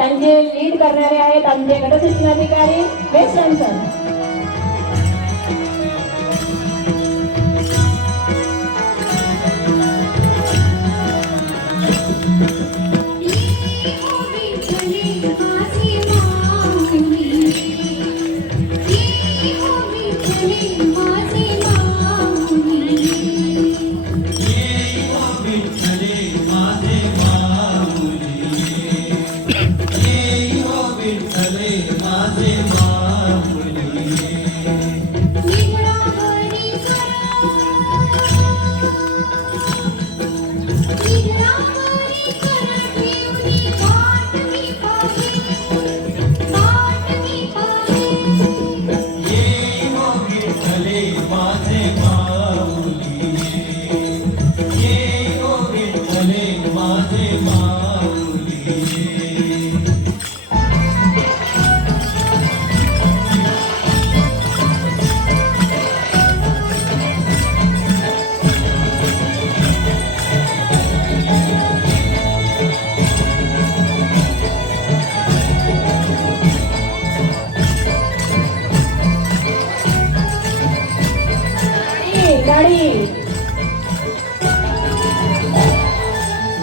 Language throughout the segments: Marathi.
त्यांचे लीड करणारे आहेत आमचे गटशिक्षणाधिकारी वेस्टर्न सर.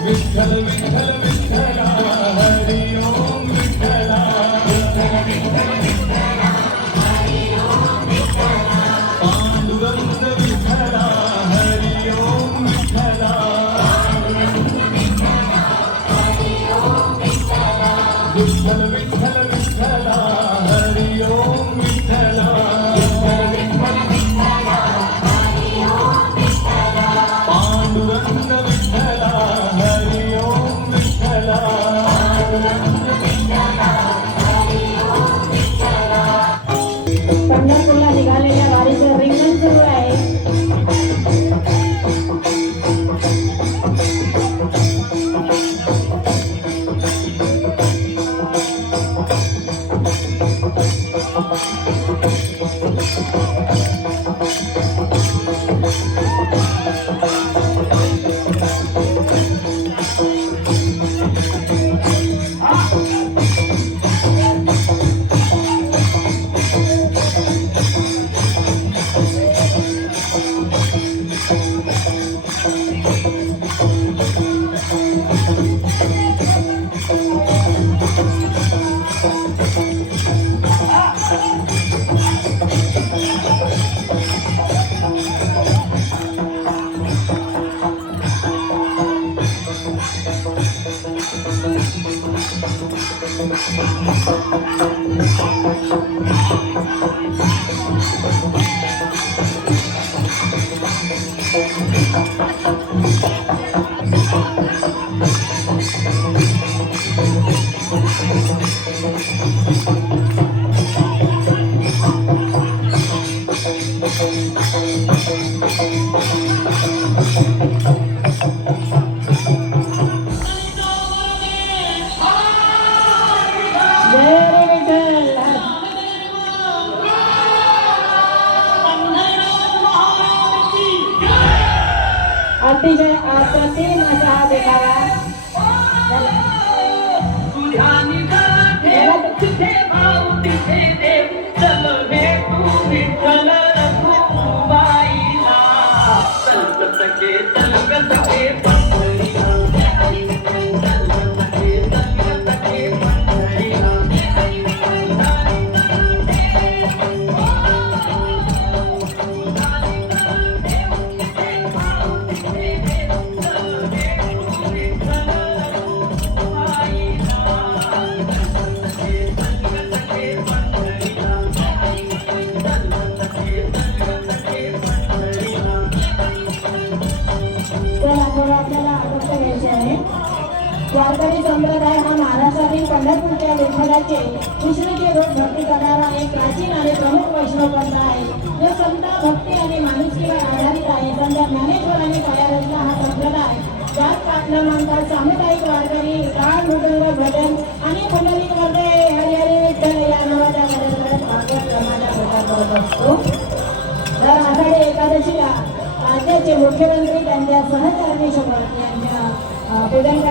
विठ्ठल विठ्ठल विठ्ठला हरी ओम विठ्ठला पांडुरंग विठ्ठला हरी ओम विठ्ठला विठ्ठल विठ्ठल विठ्ठला हरी ओम विठ्ठला पांडुरंग विठ्ठला हरी ओम विठ्ठला पंढरपूरला निघालेल्या वारीचं रिंगण सुरू आहे. अतिशय अप्रतिम असा हा देखावा. वारकरी संप्रदाय हा महाराष्ट्रातील पंढरपूरच्या विठ्ठलाचे कृष्णाचे रूप भक्ती करणारा एक प्राचीन आणि प्रमुख वैष्णव पंथ आहे, जो संत भक्ती आणि माणुसकीवर आधारित आहे. संत ज्ञानेश्वरांनी पाया रचला हा संप्रदाय जात पाटलानंतर सामुदायिक वारकरी टाळ मृदंग भजन आणि पुंडलिकमध्ये हरी हरी विठ्ठल या नावाच्या कार्यक्रमात भागवत क्रमाचा प्रचार करत असतो. दर आषाढी एकादशीला राज्याचे मुख्यमंत्री त्यांच्या सहचारिणीसोबत यांच्या पूजन